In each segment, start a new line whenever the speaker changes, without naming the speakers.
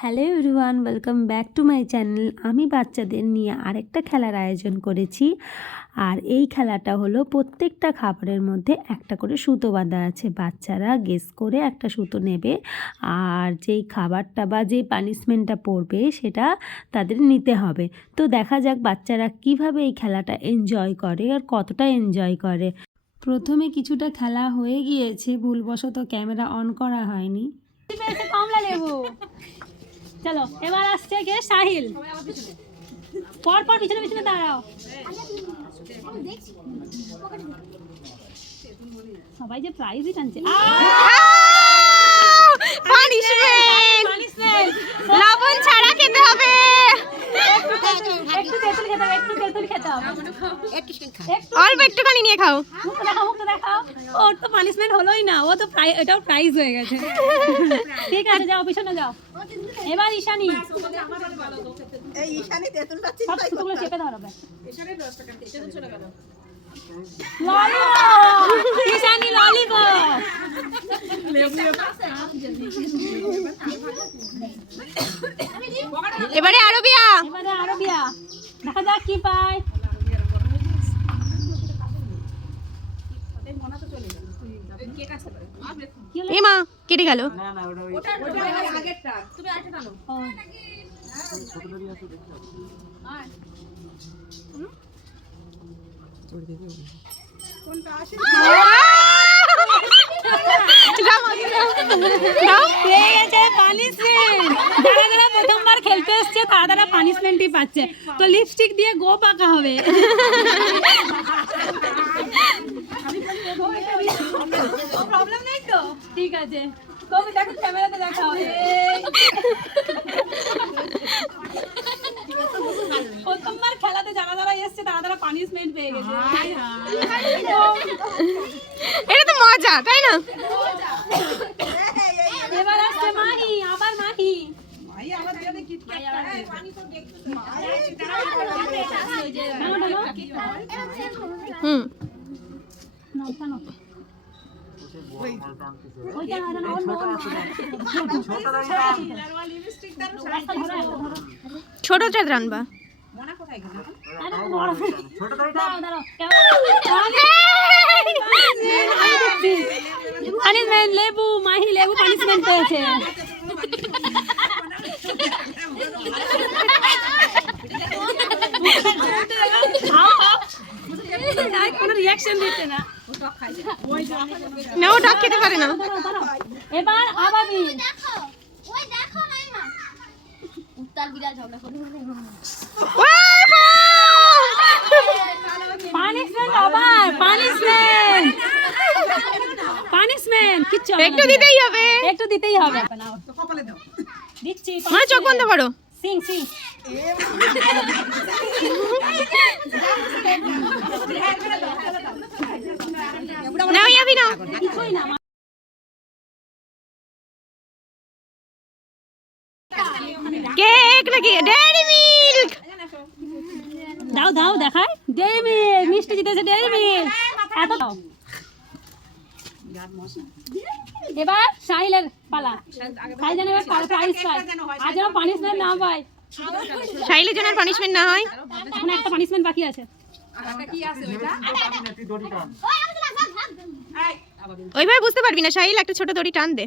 Hello everyone welcome back to my channel আমি বাচ্চাদের নিয়ে আরেকটা খেলার আয়োজন করেছি। আর এই খেলাটা হলো প্রত্যেকটা খাবারের মধ্যে একটা করে সুতো বাঁধা আছে। বাচ্চারা গেস করে একটা সুতো নেবে। আর যেই খাবারটা বা যেই পানিশমেন্টটা পড়বে, সেটা তাদের নিতে হবে। তো দেখা যাক বাচ্চারা কীভাবে এই খেলাটা এনজয় করে আর কতটা এনজয় করে। প্রথমে কিছুটা খেলা হয়ে গিয়েছে। ভুলবশত ক্যামেরা অন করা হয়নি।
কমলা লেবু। চলো এবার আসছে কে? সাহিল। পর পর পিছনে পিছনে দাঁড়াও। সবাই যে প্রাইজই টানছে।
পানিশমেন্ট লবণ ছাড়া খেতে হবে। অল্প একটুখানি নিয়ে খাও।
ওর তো পানিশমেন্ট হলোই না ও তো এটাও প্রাইজ হয়ে গেছে। ঠিক আছে যাও পিছনে যাও। এবার ঈশানি।
এই ঈশানী তেঁতুলটা
সব
চিন্তাই
সুতোগুলো
করতে
চেপে ধরবে ললিপপ ঈশানি ললিপপ
এবারে আরবিয়া।
এবারে আরও বিয়া দেখা যাক কি পায়। কি
এ মা কেটে গেল।
ও, পেয়ে গেছে পানিশমেন্ট যারা যারা প্রথমবার খেলতে এসছে তারা তারা পানিশমেন্টই পাচ্ছে তো লিপস্টিক দিয়ে গো পাকা হবে প্রবলেম নেই তো ঠিক আছে কবি দেখো ক্যামেরাতে দেখাও এই। প্রথমবার খেলাতে যারা যারা এসছে তারা তারা পানিশমেন্ট পেয়ে গেছে।
এটা তো মজা তাই না?
এবার আসছে মাহি আবার মাহি।
আমার।
হুম।
ধরো।
ছোটটা রানবা।
আরে, বড়। দাঁড়াও, দাঁড়াও। পানিশমেন্ট লেবু মাহি লেবু পানিশমেন্ট পেয়েছে। কোনো রিয়াকশন দিচ্ছে না।
না ও টক খেতে পারে না।
এবার আবাবি
ওই দেখো নাই উত্তাল বিড়াল ঝগড়া করে
পানিশমেন্ট আবার পানিশমেন্ট পানিশমেন্ট কিচ্ছু হবে না,
একটু দিতেই হবে।
একটু দিতেই হবে।
কপালে দাও।
দিচ্ছি
মা চোখ বন্ধ করো।
সিং সিং।
নাও ইয়াবি নাও।
কিছুই না
কেক নাকি? ডেয়ারি মিল্ক
দাও দাও দেখায় ডেয়ারি মিল্ক মিষ্টি জিতেছে ডেয়ারি মিল্ক এত দাও। এবার সাহিলের পালা। সাহিল যেন এবার প্রাইজ পায় আর যেন পানিশমেন্ট না পায়।
সাইলের জন্য পানিশমেন্ট না হয়।
এখন একটা পানিশমেন্ট বাকি আছে।
ওইভাবে বুঝতে পারবি না সাইল একটা ছোট দড়ি টান দে।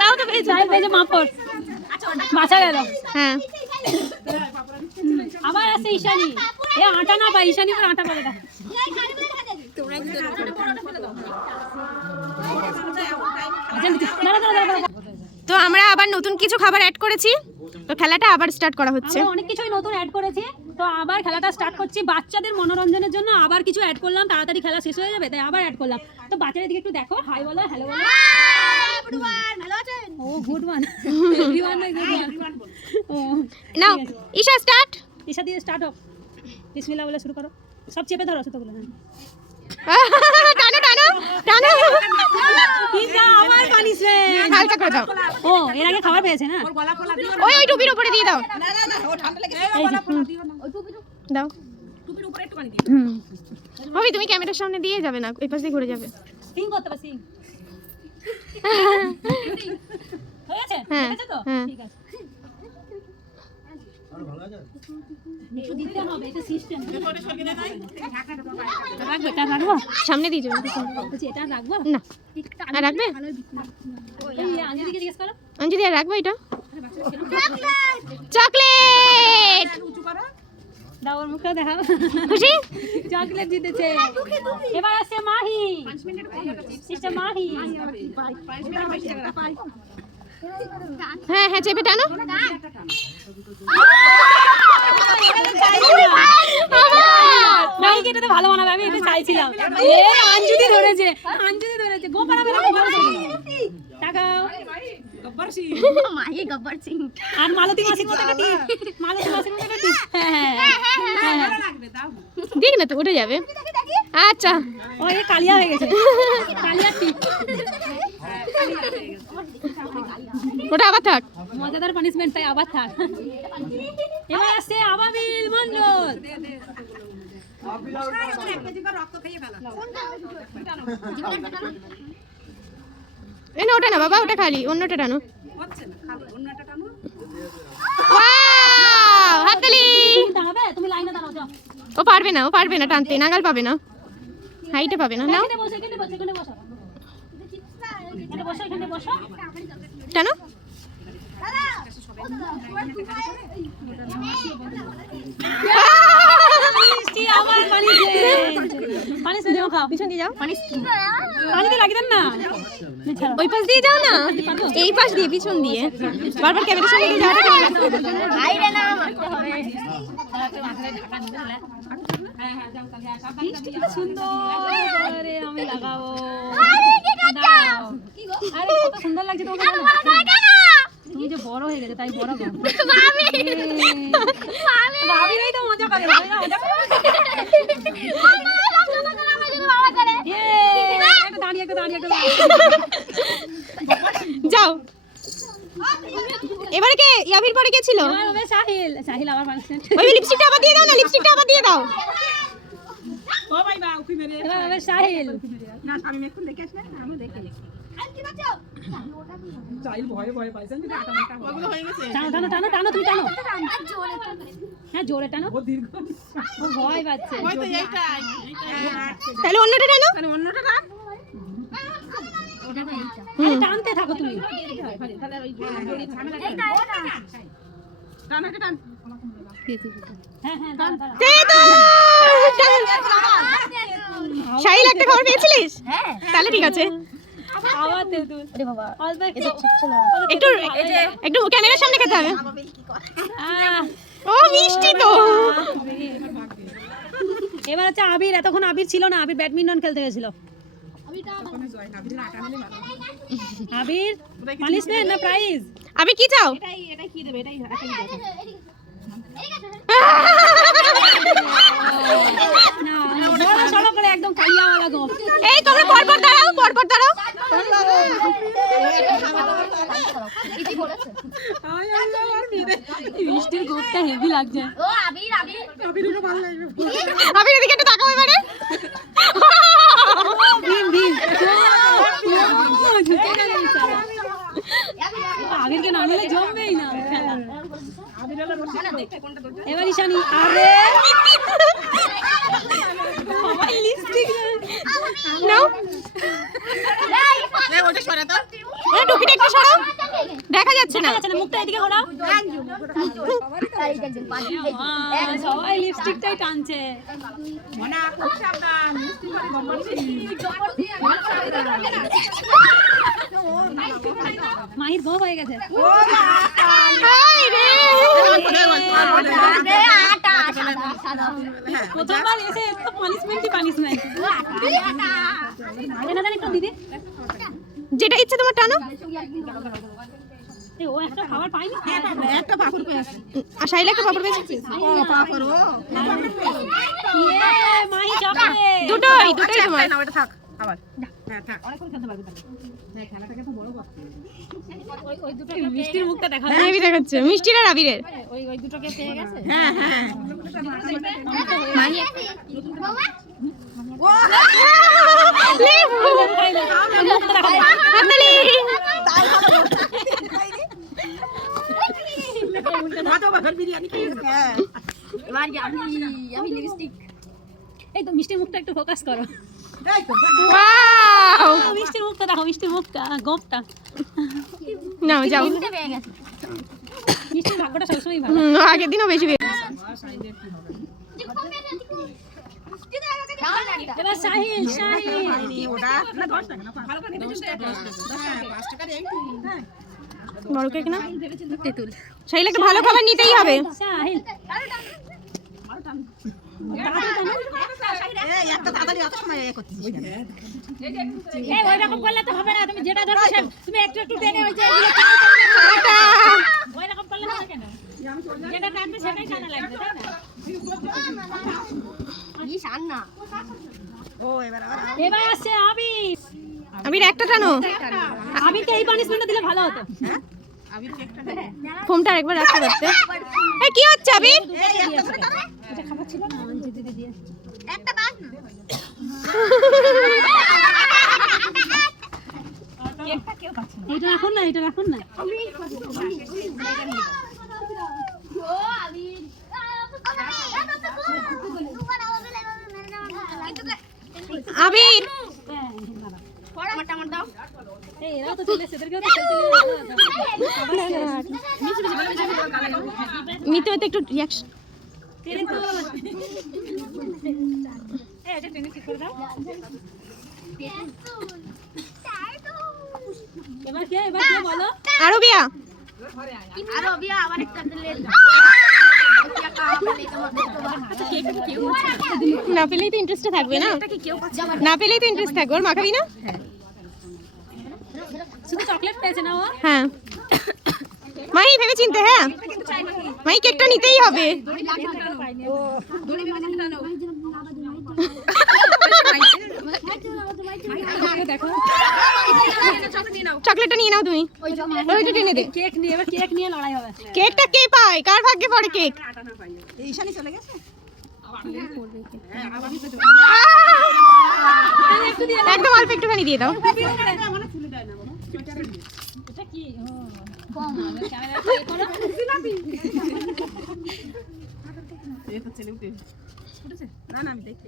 তাও তো
সাহিল পেয়েছে মাপড় বাঁচা গেল।
হ্যাঁ।
আবার আছে ঈশানি। এ আটা না পাই ঈশানি করে আটা পাবে দেখো।
তো আমরা আবার নতুন কিছু খাবার অ্যাড করেছি। তো খেলাটা আবার স্টার্ট করা হচ্ছে।
অনেক কিছুই নতুন অ্যাড করেছি। তো আবার খেলাটা স্টার্ট করছি। বাচ্চাদের মনোরঞ্জনের জন্য আবার কিছু অ্যাড করলাম। তাড়াতাড়ি খেলা শেষ হয়ে যাবে তাই আবার অ্যাড করলাম। তো বাচ্চাদের দিকে একটু দেখো। হাই বলো হ্যালো বলো। ও good one everyone good one
now Isha start
Isha দিয়ে স্টার্ট হোক বিসমিল্লাহ বলে শুরু করো। সব চেপে ধরো সুতোগুলো হ্যাঁ
টানো টানো টানো।
ঈশা আবার পানিশমেন্ট
হালকা করে দাও।
ও এর আগে খাবার পেয়েছে না?
ওই ওই টুপির উপরে দিয়ে দাও।
না না না ও ঠান্ডা লেগেছে।
এই যে হুম।
দাও
হুম।
ভাবি তুমি ক্যামেরার সামনে দিয়ে যাবে না? ওই পাশ দিয়ে ঘুরে যাবে।
সিং করতে হয়েছে?
হ্যাঁ, হ্যাঁ।
ঠিক আছে একটু দিতে হবে এটা সিস্টেম রাখব এটা রাখব
সামনে দিয়ে
এটা রাখব?
না। রাখবে? অঞ্জলি আর রাখবে এটা? চকলেট!
দাও ওর মুখটা দেখাও
খুশি?
চকলেট জিতেছে। এবার আসছে মাহি। মাহি।
হ্যাঁ হ্যাঁ চেপে টানো।
মাহিকে এটা তো ভালো বানাবে আমি এটা চাইছিলাম। এ আঞ্জুদি ধরেছে আঞ্জুদি ধরেছে। গো পারাবে না গো টাকাও
মাহি গব্বর সিং।
আর মালতী মাসির মতো একটা মালতী মাসির মতো একটা টিপ হ্যাঁ হ্যাঁ। হ্যাঁ
দিক না তো উঠে যাবে। আচ্ছা।
ও এ কালিয়া হয়ে গেছে। কালিয়া
ওটা আবার থাক।
মজাদার পানিশমেন্ট তাই আবার থাক। এবার আসছে আবাবিল মন্ডল
এই না ওটা না বাবা ওটা খালি অন্যটা টানো।
টানো
হাততালি। ও পারবে না ও পারবে না টানতে নাগাল পাবে না। হাইটে পাবে না নাও।
এখানে
ওই পাশ দিয়ে যাও না। এই পাশ দিয়ে পিছন দিয়ে।
সুন্দর লাগছে তোমাকে? তুমি যে বড় হয়ে গেছে তাই বড় গো ভাবিলেই তো মজা করে ভাবি! না মজা
যাও। এবারে কে? ইয়াভির পরে কে ছিল?
সাহিল। সাহিল আবার পানিশমেন্ট
ওই লিপস্টিকটা আবার দিয়ে দাও না লিপস্টিকটা আবার দিয়ে দাও।
ও ভাই বা উঠি মেরে।
এবার সাহিল।
না আমি এখন দেখে আসলে আমি দেখে চাইল ভয়ে ভয়ে পাইছেন আটা মাটা হয়ে গেছে
টানো টানো টানো টানো তুমি টানো। হ্যাঁ জোরে টানো।
ও দীর্ঘ
ও ভয় পাচ্ছে।
হয়তো এইটাই
তাহলে অন্যটা টানো।
তাহলে অন্যটা কাট
টানতে থাকো তুমি।
তাহলে ওই জড়ি ঝামেলা টান টান
হ্যাঁ হ্যাঁ
শাহিল একটা খবর পেয়েছিলিস?
হ্যাঁ।
তাহলে ঠিক আছে।
আবার তেঁতুল
বাবা
একটু
একটু একটু ক্যামেরার সামনে খেতে হবে। ও মিষ্টি তো।
এবার হচ্ছে আবির এতক্ষণ আবির ছিল না আবির ব্যাডমিন্টন খেলতে গেছিল। আবির পানিশমেন্ট না প্রাইজ
আমি কি চাও?
এটাই এটাই কি দেবে এটাই এটাই
না
এই তোমরা পরপর দাঁড়াও দাঁড়াও।
আবির
এদিকে একটু তাকাও এবারে
ভীম ভীম ঝুঁকে গেল বেচারা। আবিরকে না নিলে জমবেই না খেলা এবার ঈশানি আরে সবাই লিপস্টিক
নাও
ওটা সরা তো
এই টুপিটা একটু সরাও দেখা যাচ্ছে না
আচ্ছা না মুখটা এদিকে ঘোরাও আহ, সবাই লিপস্টিকটাই টানছে
মনা খুব সাবধান
মাহির গো হয়ে গেছে। প্রথমবার এসে পানিশমেন্টই পানিশমেন্ট না জানি একটু দিদি
যেটা ইচ্ছে তোমার টানো। আর শাহিল একটা পাপড় পেয়েছে?
ইয়ে মাহি চকলেট।
দুটোই দুটোই তোমার।
না ওটা থাক আবার। হ্যাঁ
খেলতে পারবে তাহলে
হ্যাঁ খেলাটাকে তো বড় করতে হবে
ওই ওই দুটোকে মিষ্টির মুখটা দেখা
আমি দেখাচ্ছে মিষ্টির আর আবিরের
ওই ওই দুটোকে পেয়ে গেছে
হ্যাঁ হ্যাঁ
হাততালি।
কত বছর বিরিয়ানি খেয়েছে হ্যাঁ
এবার আমি আমি লিপস্টিক
এই তো মিষ্টির মুখটা একটু ফোকাস করো।
এই
মিষ্টির মুখটা দেখো মিষ্টির মুখটা গোপটা।
নাও যাও
মিষ্টির ভাগ্যটা সবসময় ভালো।
আগের দিনও বেশি
ওটা? না দশ টাকা না ভালো করে দশ টাকা হ্যাঁ হ্যাঁ।
বড় কেক না তেঁতুল ভালো খাবার নিতেই হবে।
একটা তাড়াতাড়ি অত সময় এ করছিস
এই ওই রকম করলে তো হবে না তুমি যেটা ধরো সে- তুমি একটু একটু টেনে
আবার
একটা
আবিরকে এই পানিশমেন্টটা দিলে ভালো হতো।
কেকটা
ফোনটা আরেকবার রাখতে পারতে। এই, কি হচ্ছে আবির
এটা রাখুন না, এটা রাখুন না।
আবির
কে বলো
আরও বিয়া
আরও বিয়া আবার একটা
না পেলেই তো ইন্টারেস্টে থাকবে না। না পেলেই তো ইন্টারেস্ট থাকবে। ওর মাখাবি না?
শুধু চকলেট পেয়েছে না ও?
হ্যাঁ। মাহি ভেবে চিনতে হ্যাঁ? মাহি কেকটা নিতেই হবে। চকলেটটা নিয়ে নাও তুমি। ওইটা টেনে দে।
কেক নিয়ে এবার কেক নিয়ে লড়াই হবে
কেকটা কে পায়? কার ভাগ্যে পড়ে কেক
ঈশানি চলে গেছে
একদম অল্প একটুখানি দিয়ে দাও।
এটা কি? ও। ক্যামেরা প্লে করো।
এই তো ছেলে উঠে। না না আমি দেখি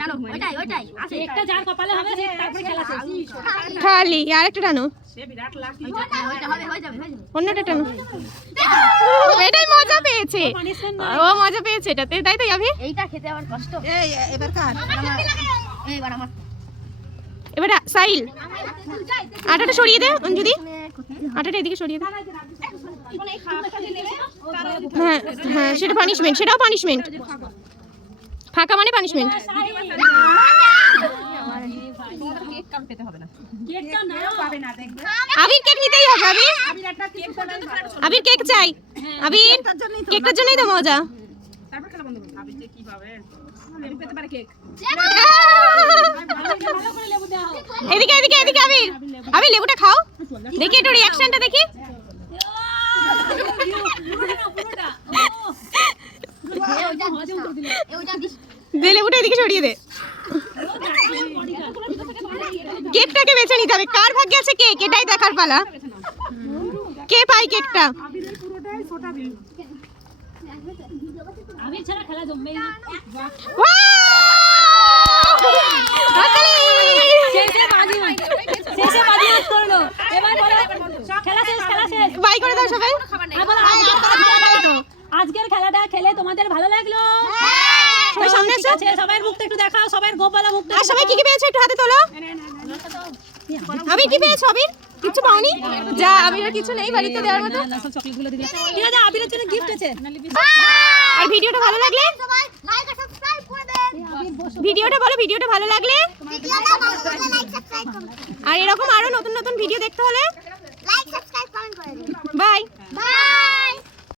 জানো ওইটাই ওইটাই। আছে
একটা যার কপালে হবে সে তারপরে খেলা শেষ
খালি। আর একটা টানো।
সে বিরাট লাকি
ওইটা হবে হয়ে যাবে
অন্যটা টানো। এটাই মজা পেয়েছে। ও মজা পেয়েছে এটাতে। তাই তো যাবি
এইটা খেতে আমার কষ্ট।
এই এবার কার
আমার
এবার সাইল আটাটা সরিয়ে দে, অঞ্জুদি। আটাটা এদিকে সরিয়ে দে। হ্যাঁ হ্যাঁ সেটা পানিশমেন্ট সেটাও পানিশমেন্ট ফাঁকা মানে পানিশমেন্ট আবির কেক নিতেই হবে, আবির। আবির কেক চাই। আবির কেকটার জন্যই তো মজা
তারপর খেলা বন্ধ করো আমি
এদিকে এদিকে এদিকে, আবির। আবির, লেবুটা খাও। দেখি একটু রিয়াকশনটা দেখি। দে লেবুটা এদিকে সরিয়ে দে। কেকটাকে বেছে নিতে হবে। কার ভাগ্যে আছে কেক? এটাই দেখার পালা। কে পায় কেকটা
আমি ছাড়া খেলা জমবেই না
Wow! হাততালি!
শেষে বাজি মার শেষে বাজি মার করল এবার বলো খেলা শেষ খেলা
বাই করে দাও সবাই
আজকের- আজকের খেলাটা খেলে তোমাদের ভালো লাগল
সবাই সামনে এসো
আছে সবাই মুখটা একটু দেখাও সবাই গোপালা মুখটা
আর সবাই কি কি পেয়েছ একটু হাতে তোলো আবির কি পেয়েছ আবির কিছু পাওনি যা আবিরের কিছু নেই বাড়িতে দেওয়ার মতো
চকলেটগুলো দিলে ঠিক আছে আবিরের জন্য গিফট আছে
আর ভিডিওটা ভালো লাগলে? ভিডিওটা বলো ভিডিওটা ভালো লাগলে? আর এরকম আরও নতুন নতুন ভিডিও দেখতে হলে? Bye bye